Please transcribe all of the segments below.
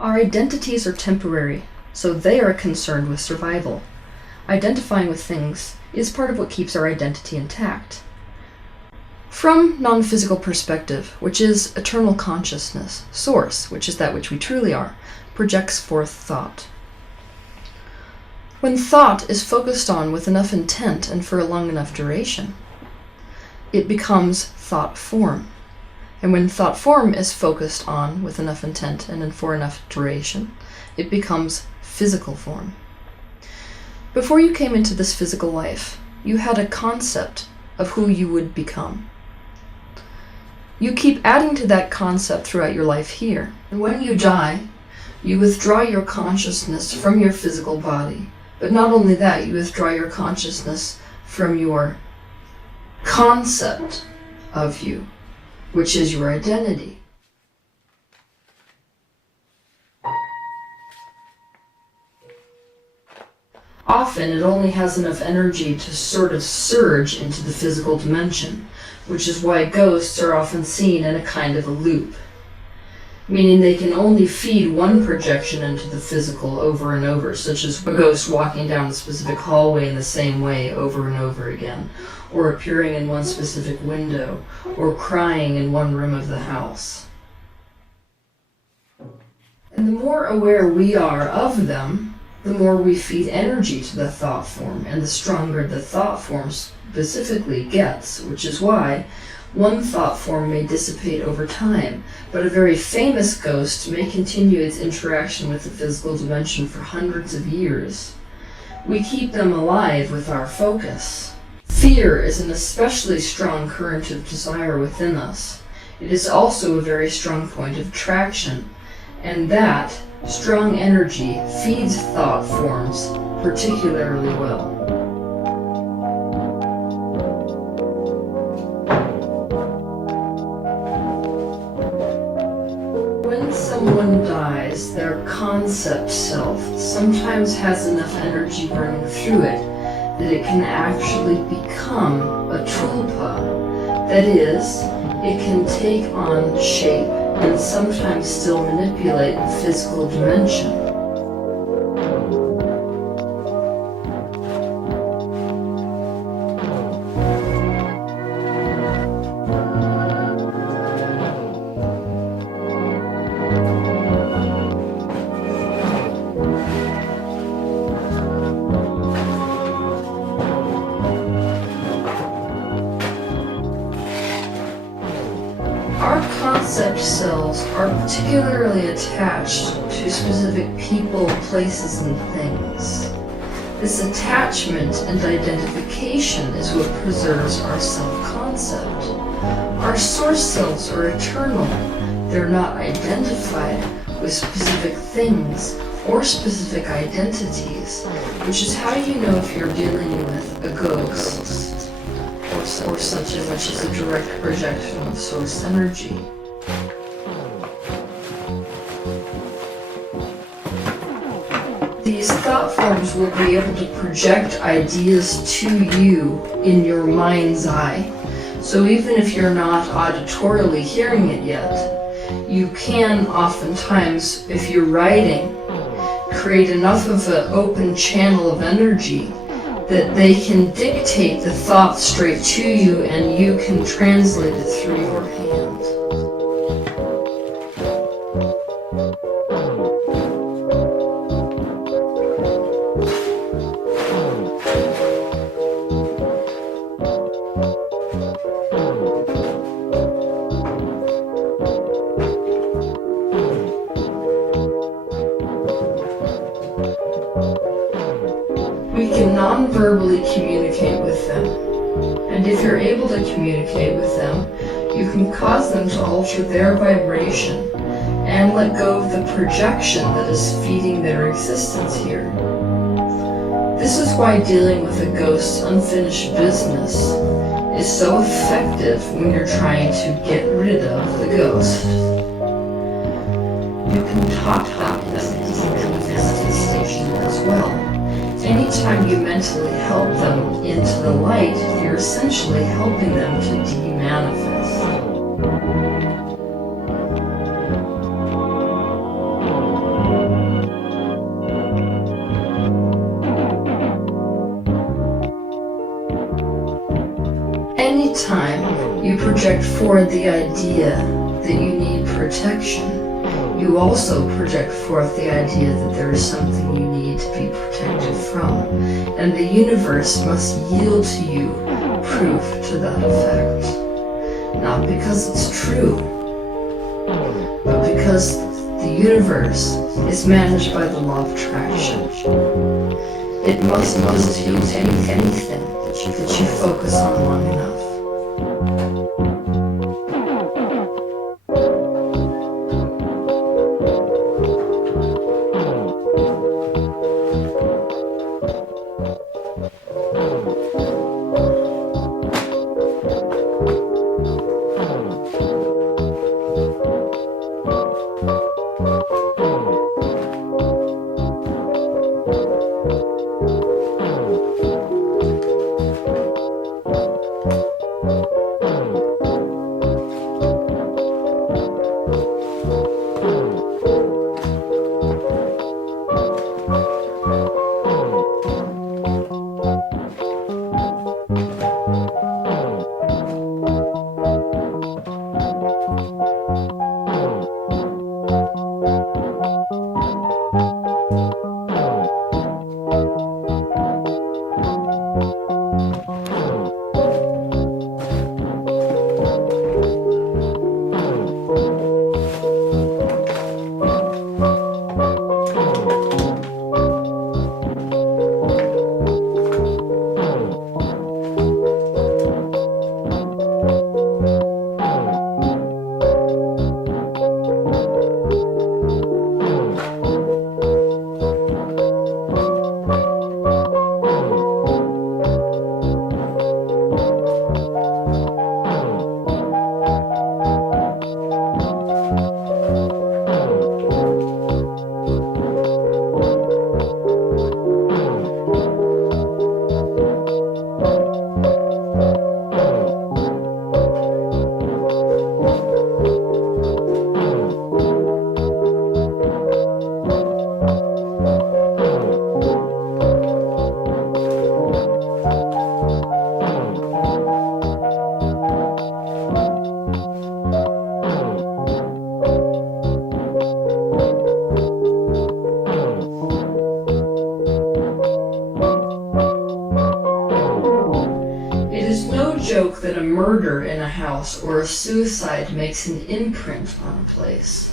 Our identities are temporary, so they are concerned with survival. Identifying with things is part of what keeps our identity intact. From non-physical perspective, which is eternal consciousness, source, which is that which we truly are, projects forth thought. When thought is focused on with enough intent and for a long enough duration, it becomes thought form. And when thought form is focused on with enough intent and for enough duration, it becomes physical form. Before you came into this physical life, you had a concept of who you would become. You keep adding to that concept throughout your life here. And when you die, you withdraw your consciousness from your physical body. But not only that, you withdraw your consciousness from your concept of you, which is your identity. Often it only has enough energy to sort of surge into the physical dimension, which is why ghosts are often seen in a kind of a loop, meaning they can only feed one projection into the physical over and over, such as a ghost walking down a specific hallway in the same way over and over again, or appearing in one specific window, or crying in one room of the house. And the more aware we are of them, the more we feed energy to the thought form, and the stronger the thought form specifically gets, which is why one thought form may dissipate over time, but a very famous ghost may continue its interaction with the physical dimension for hundreds of years. We keep them alive with our focus. Fear is an especially strong current of desire within us. It is also a very strong point of attraction, and that strong energy feeds thought forms particularly well. When someone dies, their concept self sometimes has enough energy running through it that it can actually become a tulpa. That is, it can take on shape and sometimes still manipulate the physical dimension. Our concept cells are particularly attached to specific people, places, and things. This attachment and identification is what preserves our self-concept. Our source cells are eternal. They're not identified with specific things or specific identities, which is how you know if you're dealing with a ghost, or such as a direct projection of source energy. These thought forms will be able to project ideas to you in your mind's eye. So even if you're not auditorially hearing it yet, you can oftentimes, if you're writing, create enough of an open channel of energy that they can dictate the thought straight to you and you can translate it through your hand. We can non-verbally communicate with them, and if you're able to communicate with them, you can cause them to alter their vibration and let go of the projection that is feeding their existence here. This is why dealing with a ghost's unfinished business is so effective when you're trying to get rid of the ghost. You can talk into manifestation as well. Anytime you mentally help them into the light, you're essentially helping them to de-manifest. anytime you project forward the idea that you need protection, you also project forth the idea that there is something you need to be protected from, and the universe must yield to you proof to that effect. Not because it's true, but because the universe is managed by the law of attraction. It must use anything that you focus on long enough. Joke that a murder in a house or a suicide makes an imprint on a place.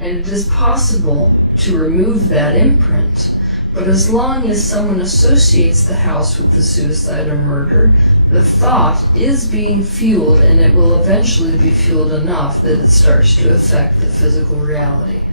And it is possible to remove that imprint, but as long as someone associates the house with the suicide or murder, the thought is being fueled, and it will eventually be fueled enough that it starts to affect the physical reality.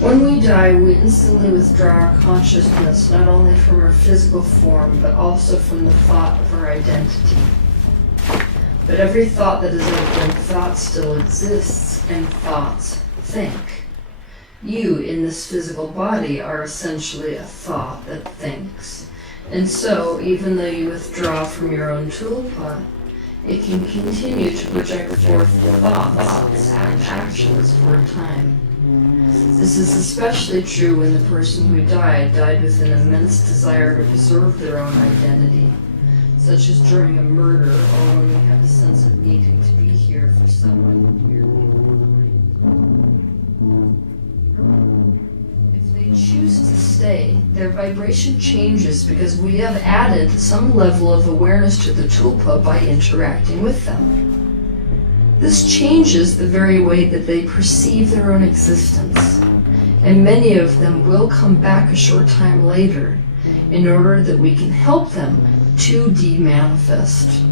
When we die, we instantly withdraw our consciousness not only from our physical form, but also from the thought of our identity. But every thought that has ever been thought still exists, and thoughts think. You, in this physical body, are essentially a thought that thinks. And so, even though you withdraw from your own toolpot, it can continue to project forth thoughts and actions for a time. This is especially true when the person who died with an immense desire to preserve their own identity, such as during a murder or when we have a sense of needing to be here for someone we're leaving behind. If they choose to stay, their vibration changes because we have added some level of awareness to the tulpa by interacting with them. This changes the very way that they perceive their own existence, and many of them will come back a short time later in order that we can help them to de-manifest.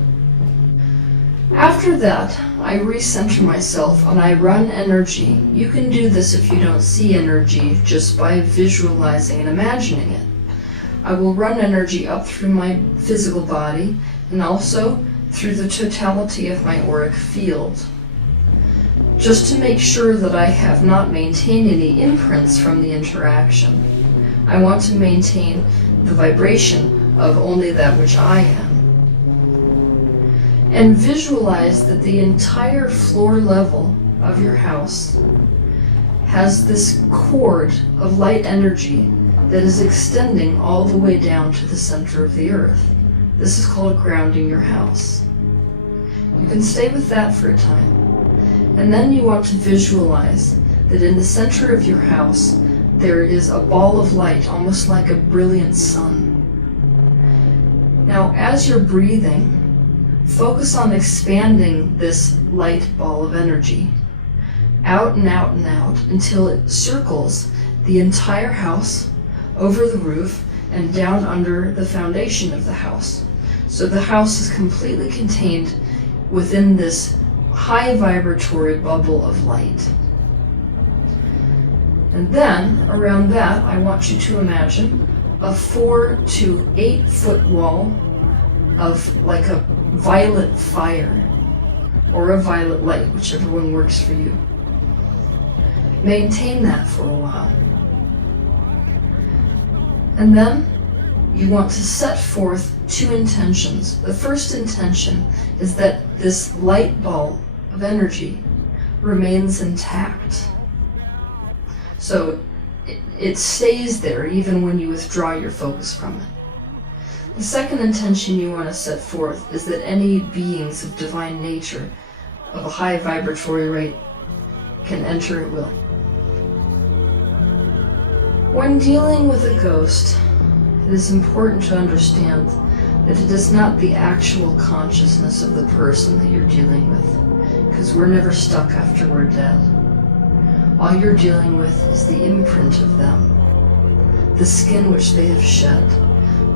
After that, I recenter myself and I run energy. You can do this if you don't see energy just by visualizing and imagining it. I will run energy up through my physical body and also through the totality of my auric field. Just to make sure that I have not maintained any imprints from the interaction. I want to maintain the vibration of only that which I am. And visualize that the entire floor level of your house has this cord of light energy that is extending all the way down to the center of the earth. This is called grounding your house. You can stay with that for a time. And then you want to visualize that in the center of your house there is a ball of light, almost like a brilliant sun. Now, as you're breathing, focus on expanding this light ball of energy out and out and out until it circles the entire house, over the roof, and down under the foundation of the house. So the house is completely contained within this high vibratory bubble of light. And then, around that, I want you to imagine a 4 to 8 foot wall of like a violet fire, or a violet light, whichever one works for you. Maintain that for a while. And then you want to set forth 2 intentions. The first intention is that this light ball of energy remains intact. So it stays there even when you withdraw your focus from it. The second intention you want to set forth is that any beings of divine nature of a high vibratory rate can enter at will. When dealing with a ghost, it is important to understand that it is not the actual consciousness of the person that you're dealing with, because we're never stuck after we're dead. All you're dealing with is the imprint of them, the skin which they have shed,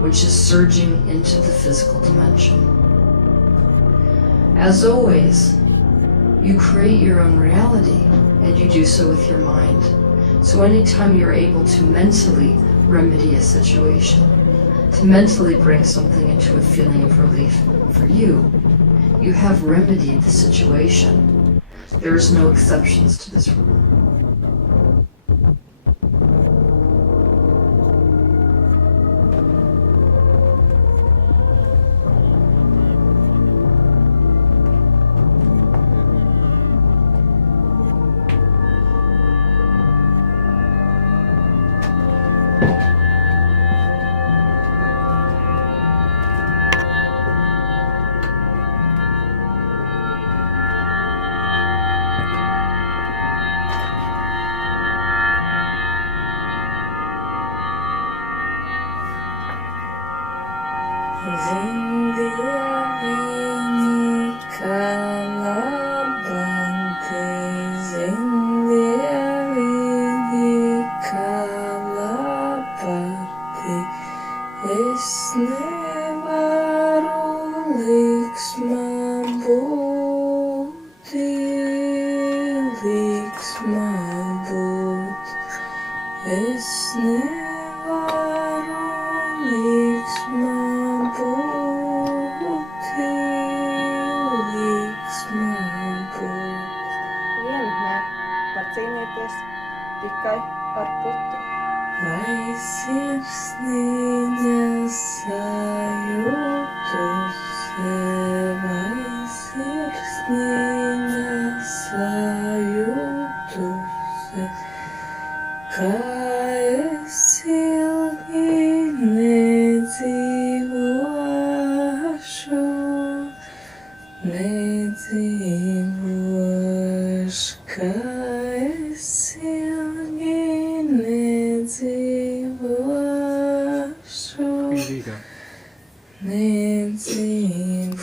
which is surging into the physical dimension. As always, you create your own reality, and you do so with your mind. So anytime you're able to mentally remedy a situation, to mentally bring something into a feeling of relief for you, you have remedied the situation. There is no exceptions to this rule. Dieviņi, kālabade, dieviņi, kālabade. Es nevaru liksmā būt, liksmā būt. Es nevaru liksmā būt, liksmā būt. Vienmēr var cīnīties tikai ar putu. Vai sirsniņa sajūtuse, vai sirsniņa sajūtuse, kā es ilgi nedzīvošu, nedzīvošu, kā es Riga. nedzīvos